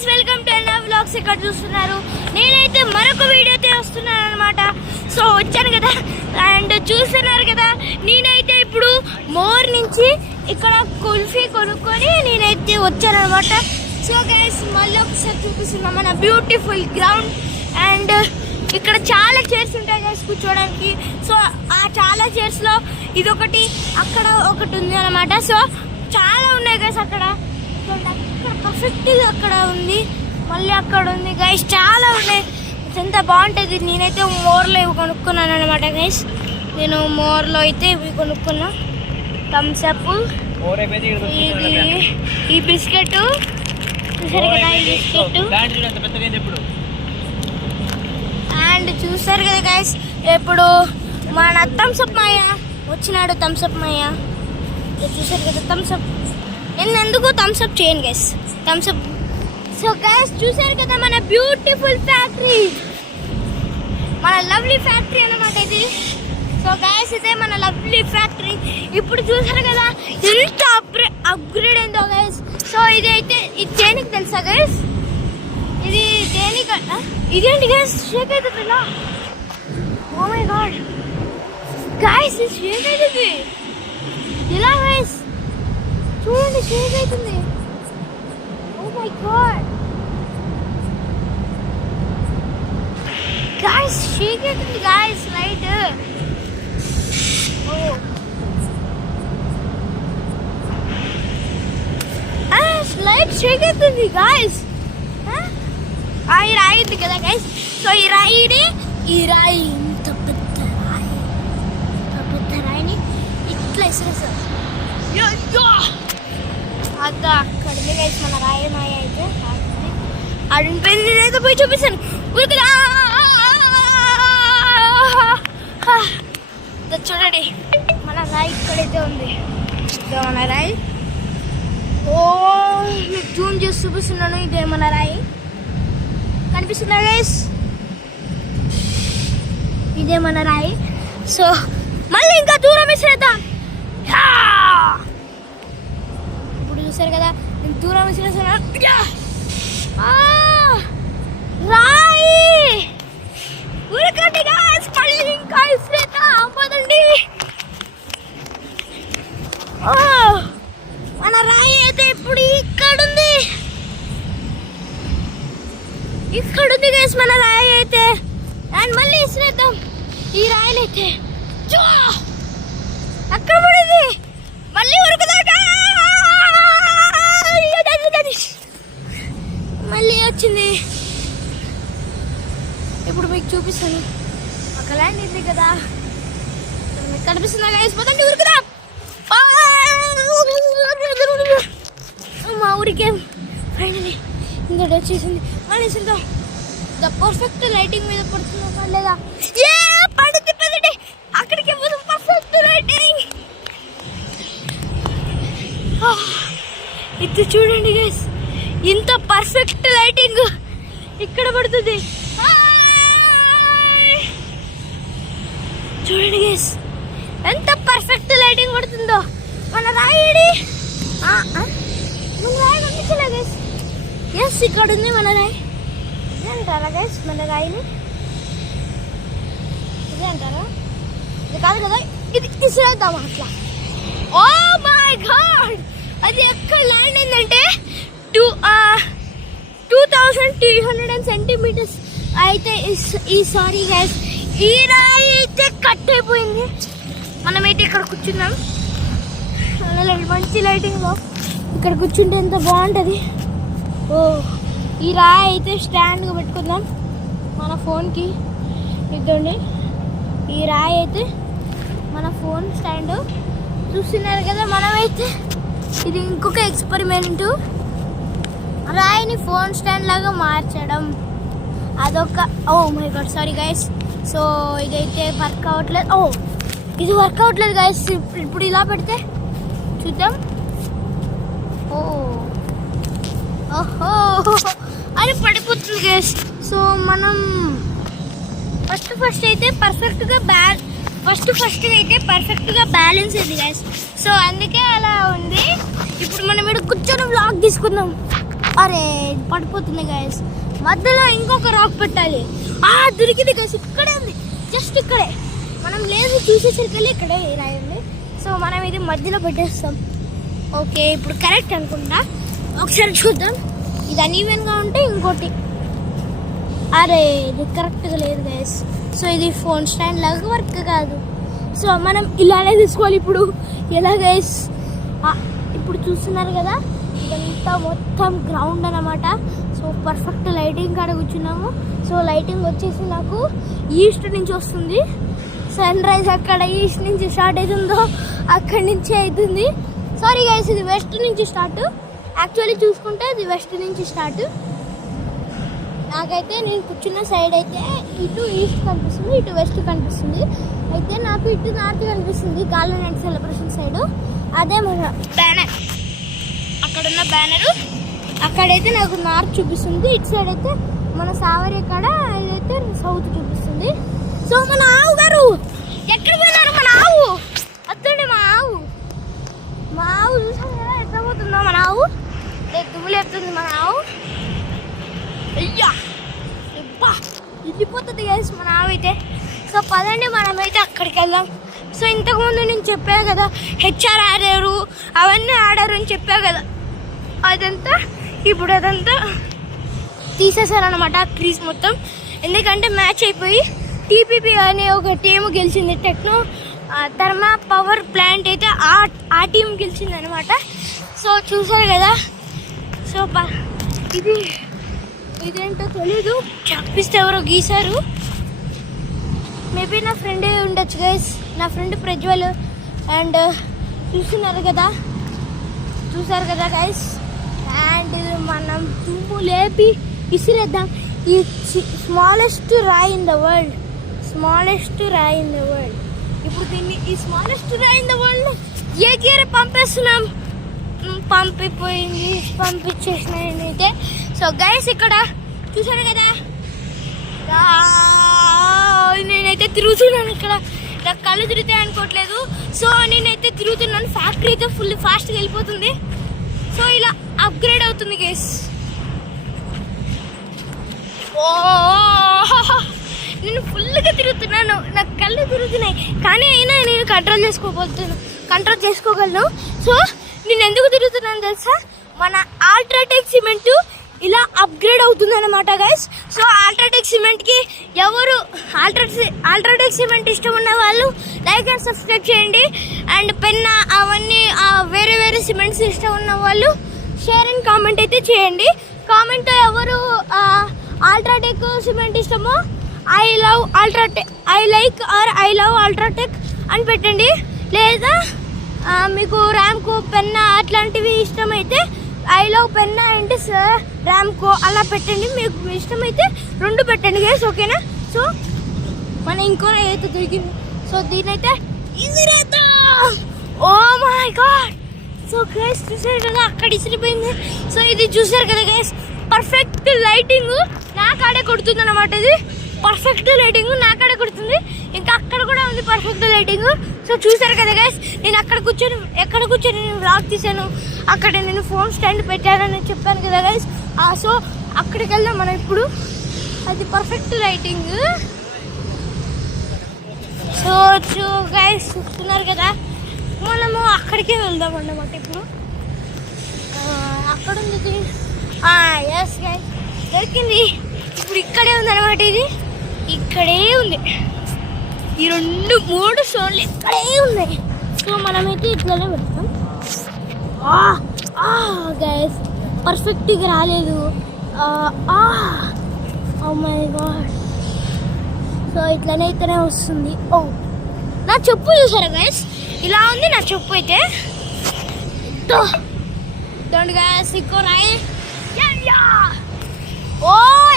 Friends, welcome to Elna vlogs. ఇక్కడ చూస్తున్నారు, నేనైతే మరొక వీడియోతో వస్తున్నాను అనమాట. సో వచ్చాను కదా, అండ్ చూస్తున్నారు కదా, నేనైతే ఇప్పుడు మోర్ నుంచి ఇక్కడ కుల్ఫీ కొనుక్కొని నేనైతే వచ్చాను అనమాట. సో గైస్, మళ్ళీ ఒకసారి చూపిస్తున్నాం మన బ్యూటిఫుల్ గ్రౌండ్. అండ్ ఇక్కడ చాలా చైర్స్ ఉంటాయి గైస్ కూర్చోడానికి. సో ఆ చాలా చైర్స్లో ఇదొకటి, అక్కడ ఒకటి ఉంది అనమాట. సో చాలా ఉన్నాయి గైస్ అక్కడ. అక్కడ పర్ఫెక్ట్గా అక్కడ ఉంది, మళ్ళీ అక్కడ ఉంది గైస్, చాలా ఉన్నాయి. ఎంత బాగుంటుంది. నేనైతే మోర్లో ఇవి కొనుక్కున్నాను అనమాట గైస్. నేను మోర్లో అయితే ఇవి కొనుక్కున్నా. థమ్స్అప్, ఈ బిస్కెట్ చూసారు కదా, ఈ బిస్కెట్. అండ్ చూసారు కదా గైస్, ఇప్పుడు మన థమ్స్అప్ మాయ వచ్చినాడు. థమ్స్అప్ మాయ చూసారు కదా, థమ్స్అప్. నేను ఎందుకు థమ్స్అప్ చేయను గైస్, థమ్స్అప్. సో గైస్, చూసారు కదా మన బ్యూటిఫుల్ ఫ్యాక్టరీ, మన లవ్లీ ఫ్యాక్టరీ అన్నమాట ఇది. సో గైస్, ఇదే మన లవ్లీ ఫ్యాక్టరీ. ఇప్పుడు చూసారు కదా ఎంత అప్గ్రేడ్ అయిందో గైస్. సో ఇదైతే ఇది దేనికి తెలుసా గైస్, ఇది దేనికి, ఇదేంటి గైస్ షేక్ అవుతుంది ఇలా. ఓ మై గాడ్ గైస్, ఇది షేక్ అవుతుంది ఇలా గైస్, చూడండి షేక్ అవుతుంది. Oh my god guys, shake అవుతుంది గైస్ లైట్. లైట్ షేక్ అవుతుంది గైస్. ఈ రాయి ఉంది కదా గైస్. సో ఈ రాయి ఇంత పెద్ద రాయిని ఇట్లా ఇసిరేస్తారు. అక్కడ గైస్ మన రాయి మాయ అయితే అడిగిపోయింది. నేనైతే పోయి చూపిస్తాను. చూడండి మన రాయి ఇక్కడైతే ఉంది, మన రాయి. ఓ మీకు జూమ్ చేసి చూపిస్తున్నాను. ఇదే మన రాయి, కనిపిస్తుందా గైస్, ఇదే మన రాయి. సో మళ్ళీ ఇంకా దూరం విసిరేద్దాం. ఇప్పుడు చూసారు కదా, నేను దూరం విసిరేస్తున్నా. రాయి ఉరకండి గైస్, మళ్ళీ ఇంకా విసిరేద్దాం పదండి. మన రాయి అయితే ఇప్పుడు ఇక్కడుంది గైస్ మన రాయి అయితే. అండ్ మళ్ళీ ఇసిరేద్దాం ఈ రాయిని అయితే. అక్కడ పడింది, మళ్ళీ ఉరుకుదాకా, మళ్ళీ వచ్చింది. ఇప్పుడు మీకు చూపిస్తాను. ఒక ల్యాండ్ ఉంది కదా, మీకు కనిపిస్తుందా గైస్, పోతండి ఉరుకుదా. మా ఊరికే ఫైనలీ ఇంకోటి వచ్చేసింది. మళ్ళీ సిద్దాం. ద పర్ఫెక్ట్ లైటింగ్ మీద పడుతుందా లేదా? పడుతుంది పదండి, అక్కడికి పోదాం. పర్ఫెక్ట్ లైటింగ్ ఇది చూడండి గైస్, ఇంత పర్ఫెక్ట్ లైటింగ్ ఇక్కడ పడుతుంది. చూడండి గైస్, ఎంత పర్ఫెక్ట్ లైటింగ్ పడుతుందో. మన రాయి మన రాయి కనిపించలే గైస్. ఎస్, ఇక్కడ ఉంది మన రాయి. ఇదే అంటారా గైస్ మన రాయిని? ఇదే అంటారా? ఇది కాదు కదా, ఇది ఇసిరేద్దాం అట్లా. ఓ మై గాడ్, అది ఎక్కడ ల్యాండ్ అయిందంటే 2300 సెంటీమీటర్స్ అయితే. సారీ గైస్, ఈ రాయి అయితే కట్ అయిపోయింది. మనమైతే ఇక్కడ కూర్చున్నాం మంచి లైటింగ్లో. ఇక్కడ కూర్చుంటే ఎంత బాగుంటుంది. ఓ, ఈ రాయి అయితే స్టాండ్గా పెట్టుకుందాం మన ఫోన్కి. ఇదండి ఈ రాయి అయితే మన ఫోన్ స్టాండ్. చూస్తున్నారు కదా, మనమైతే ఇది ఇంకొక ఎక్స్పెరిమెంటు, రాయిని ఫోన్ స్టాండ్ లాగా మార్చడం. అదొక, oh my god sorry guys. So ఇదైతే వర్క్ అవ్వట్లేదు. ఇది వర్క్ అవ్వట్లేదు గైస్. ఇప్పుడు ఇలా పెడితే చూద్దాం. ఓహో, అది పడిపోతుంది గైస్. సో మనం ఫస్ట్ అయితే పర్ఫెక్ట్గా బ్యాలెన్స్ అయింది గైస్. సో అందుకే అలా ఉంది. ఇప్పుడు మనం ఇక్కడ కూర్చొని వ్లాగ్ తీసుకుందాం. అరే పడిపోతుంది గైస్. మధ్యలో ఇంకొక రాక్ పెట్టాలి. దొరికింది గైస్, ఇక్కడే ఉంది, జస్ట్ ఇక్కడే. మనం లేదు చూసేసరికి ఇక్కడే రాయండి. సో మనం ఇది మధ్యలో పెట్టేస్తాం. ఓకే, ఇప్పుడు కరెక్ట్ అనుకుంటా. ఒకసారి చూద్దాం. ఇది అన్ఈవెన్గా ఉంటే ఇంకోటి. అరే ఇది కరెక్ట్గా లేదు గైస్. సో ఇది ఫోన్ స్టాండ్ లాగా వర్క్ కాదు. సో మనం ఇలానే తీసుకోవాలి. ఇప్పుడు ఎలా గైస్? ఇప్పుడు చూస్తున్నారు కదా, ఇదంతా మొత్తం గ్రౌండ్ అన్నమాట. సో పర్ఫెక్ట్ లైటింగ్ కాడ కూర్చున్నాము. సో లైటింగ్ వచ్చేసి నాకు ఈస్ట్ నుంచి వస్తుంది. సన్ రైజ్ అక్కడ ఈస్ట్ నుంచి స్టార్ట్ అవుతుందో అక్కడి నుంచి అవుతుంది. సారీ గైస్, ఇది వెస్ట్ నుంచి స్టార్ట్. యాక్చువల్లీ చూసుకుంటే ఇది వెస్ట్ నుంచి స్టార్ట్. నాకైతే నేను కూర్చున్న సైడ్ అయితే ఇటు ఈస్ట్ కనిపిస్తుంది, ఇటు వెస్ట్ కనిపిస్తుంది. అయితే నాకు ఇటు నార్త్ కనిపిస్తుంది, గార్ల నైట్ సెలబ్రేషన్ సైడ్. అదే మన బ్యానర్, అక్కడున్న బ్యానరు అక్కడైతే నాకు నార్త్ చూపిస్తుంది. ఇటు సైడ్ అయితే మన సావరి కాడ ఇదైతే సౌత్ చూపిస్తుంది. సో మన ఆవు గారు ఎక్కడ పోయినారు? మన ఆవు వస్తుండే, మా ఆవు చూసాను కదా ఎట్లా పోతుందో. మన ఆవు దుమ్ములేపుతుంది. మన ఆవు అయ్యా ఇబ్బా వెళ్ళిపోతుంది గైస్ మన ఆవు అయితే. సో పదండి మనమైతే అక్కడికి వెళ్దాం. సో ఇంతకుముందు నేను చెప్పాను కదా, హెచ్ఆర్ ఆడారు, అవన్నీ ఆడారు అని చెప్పాను కదా, అదంతా ఇప్పుడు అదంతా తీసేశారనమాట క్రీజ్ మొత్తం. ఎందుకంటే మ్యాచ్ అయిపోయి టీపీపీ అనే ఒక టీం గెలిచింది. టెక్నో థర్మా పవర్ ప్లాంట్ అయితే ఆ టీం గెలిచింది అనమాట. సో చూసారు కదా. సో ఇదేంటో తెలీదు, చప్పిస్తే ఎవరో గీశారు. మేబీ నా ఫ్రెండే ఉండొచ్చు గైస్, నా ఫ్రెండ్ ప్రజ్వల్. అండ్ చూసారు కదా గైస్. అండ్ మనం తుమ్ము లేపి విసిరేద్దాం. ఈ స్మాలెస్ట్ రాయ్ ఇన్ ద వరల్డ్, ఇప్పుడు దీన్ని ఈ స్మాలెస్ట్ రాయ్ ఇన్ ద వరల్డ్ ఏ గేర్ పంపేస్తున్నాం. పంపించేసిన నేనైతే. సో గైస్ ఇక్కడ చూసారు కదా, నేనైతే తిరుగుతున్నాను. ఇక్కడ నాకు కళ్ళు తిరుగుతాయి అనుకోవట్లేదు. సో నేనైతే తిరుగుతున్నాను. ఫ్యాక్టరీ అయితే ఫుల్ ఫాస్ట్గా వెళ్ళిపోతుంది. సో ఇలా అప్గ్రేడ్ అవుతుంది గైస్. నేను ఫుల్గా తిరుగుతున్నాను, నాకు కళ్ళు తిరుగుతున్నాయి. కానీ అయినా నేను కంట్రోల్ చేసుకోగలను. సో నేను ఎందుకు తిరుగుతున్నాను తెలుసా? మన అల్ట్రాటెక్ సిమెంట్ ఇలా అప్గ్రేడ్ అవుతుంది అనమాట గైస్. సో అల్ట్రాటెక్ సిమెంట్కి ఎవరు అల్ట్రాటెక్ సిమెంట్ ఇష్టం ఉన్న వాళ్ళు లైక్ అండ్ సబ్స్క్రైబ్ చేయండి. అండ్ పెన్నా అవన్నీ వేరే సిమెంట్స్ ఇష్టం ఉన్న వాళ్ళు షేర్ అండ్ కామెంట్ అయితే చేయండి. కామెంట్ ఎవరు అల్ట్రాటెక్ సిమెంట్ ఇష్టమో ఐ లవ్ అల్ట్రాటెక్ అని పెట్టండి. లేదా మీకు ర్యామ్కో పెన్నా అట్లాంటివి ఇష్టమైతే I love Penna and Ramco అలా పెట్టండి. మీకు ఇష్టమైతే రెండు పెట్టండి గైస్, ఓకేనా? సో మన ఇంకో అయితే దొరికింది. సో దీనైతే ఇసిరేద్దాం. Oh my God. So guys చూసారు కదా, అక్కడ ఇసిరిపోయింది. సో ఇది చూసారు కదా గైస్, పర్ఫెక్ట్ లైటింగ్ నా కాడే కొడుతుంది అనమాట. ఇది పర్ఫెక్ట్ లైటింగ్ నా కాడే కొడుతుంది. ఇంకా అక్కడ కూడా ఉంది పర్ఫెక్ట్ లైటింగ్. సో చూసారు కదా గైస్, నేను ఎక్కడ కూర్చొని నేను వ్లాగ్ తీసాను. అక్కడ నేను ఫోన్ స్టాండ్ పెట్టానని చెప్పాను కదా గైస్. సో అక్కడికి వెళ్దాం మనం ఇప్పుడు. అది పర్ఫెక్ట్ లైటింగ్. సో గైస్ చూస్తున్నారు కదా, మనము అక్కడికే వెళ్దాం అన్నమాట ఇప్పుడు. అక్కడ ఉంది. ఎస్ గైస్ దొరికింది. ఇప్పుడు ఇక్కడే ఉంది అనమాట. ఇది ఇక్కడే ఉంది. ఈ 2-3 స్టోన్లు ఇక్కడే ఉన్నాయి. సో మనమైతే ఇట్లనే పెడతాం. గైస్ పర్ఫెక్ట్గా రాలేదు. ఓ మై గాడ్. సో ఇట్లనే వస్తుంది. నా చెప్పు చూసారా గైస్, ఇలా ఉంది నా చెప్పు అయితే. గైస్ ఇంకో రాయి.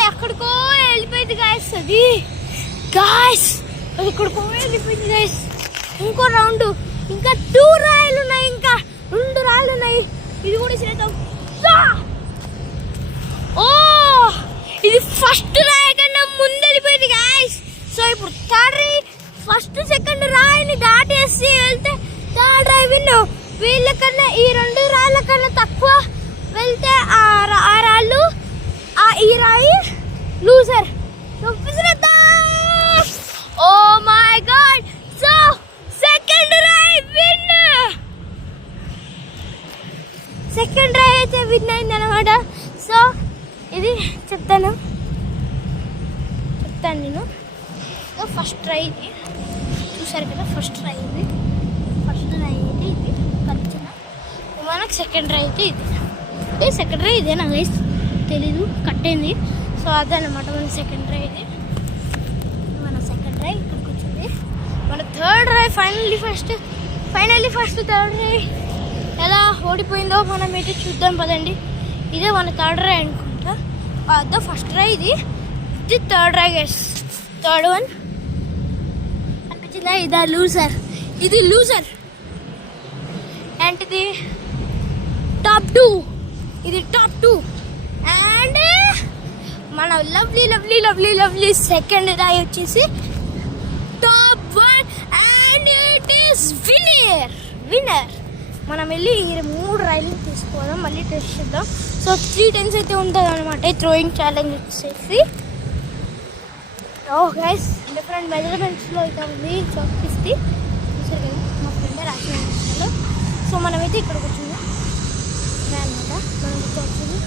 ఎక్కడికో వెళ్ళిపోయింది గైస్. అది ఎక్కడికో వెళ్ళిపోయింది గైస్. ఇంకో రౌండ్, ఇంకా 2 రాయలు ఉన్నాయి, ఇంకా 2 రాయలు ఉన్నాయి. ఇది కూడా చేద్దాం. ఇది ఫస్ట్ రాయి కన్నా ముందు వెళ్ళిపోయింది గైస్. సో ఇప్పుడు ఫస్ట్ సెకండ్ రాయిని దాటేసి వెళ్తే థర్డ్ రాయి విన్ను. వీళ్ళకన్నా ఈ 2 రాయల కన్నా తక్కువ వెళ్తే ఆ రాళ్ళు ఈ రాయి loser. Oh my God, so second రాయి విన్. సెకండ్ రాయి అయితే విన్ అయింది అనమాట. సో ఇది చెప్తాను నేను. ఫస్ట్ ట్రై ఇది చూసారు కదా, ఫస్ట్ ట్రై అయితే ఇది కలిసిన. మనకు సెకండ్ ట్రై అయితే ఇది సెకండ్ ట్రై ఇదే నాకు తెలీదు, కట్టయింది. సో అదే అనమాట మన సెకండ్ ట్రై ఇది. మన సెకండ్ ట్రై ఇక్కడికి వచ్చింది. మన third try finally first third try ఎలా ఓడిపోయిందో మనం అయితే చూద్దాం పదండి. ఇదే మన థర్డ్ ట్రై అనుకుంటా. అదో ఫస్ట్ ట్రై ఇది third try guys. Third one అనిపించిందా? ఇదా లూజర్, ఇది లూజర్. ఏంటిది టాప్ 2, ఇది టాప్ 2. అండ్ మన లవ్లీ సెకండ్ రాయి వచ్చేసి top 1 and it is winner. మనం వెళ్ళి ఈ 3 రాయిలు తీసుకోవడం, మళ్ళీ టెస్ట్ చేద్దాం. సో 3 times అయితే ఉంటుంది అనమాట థ్రోయింగ్ ఛాలెంజ్ వచ్చేసి. గైస్ డిఫరెంట్ మెజర్మెంట్స్లో అయితే ఉంది చూపిస్తే చూసారు కదా, మా ఫ్రెండ్ రాసిన. సో మనమైతే ఇక్కడికి వచ్చింది అనమాట. మనం వచ్చింది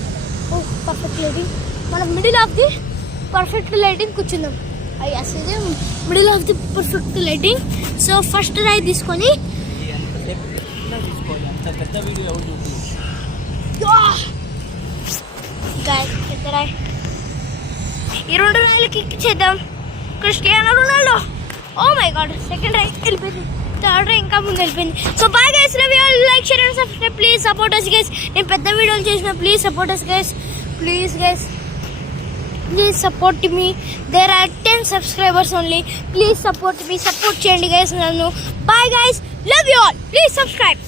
పర్ఫెక్ట్ లైటింగ్, మనం middle of the perfect lighting కూర్చుందాం. అసలు middle of the perfect lighting. So first రాయి తీసుకొని పెద్ద రాయి, ఈ 2 రాయిలు కిక్ చేద్దాం. Cristiano Ronaldo. Oh my god, second రాయి వెళ్ళిపోయింది, థర్డ్ రాయి ఇంకా ముందు వెళ్ళిపోయింది. So bye guys, love you all, like share and subscribe, please support us guys. నేను పెద్ద వీడియోలు చేసిన, please support us guys, please guys, please support me. There are 10 subscribers only, please support me, support చేయండి guys నన్ను. Bye guys, love you all, please subscribe.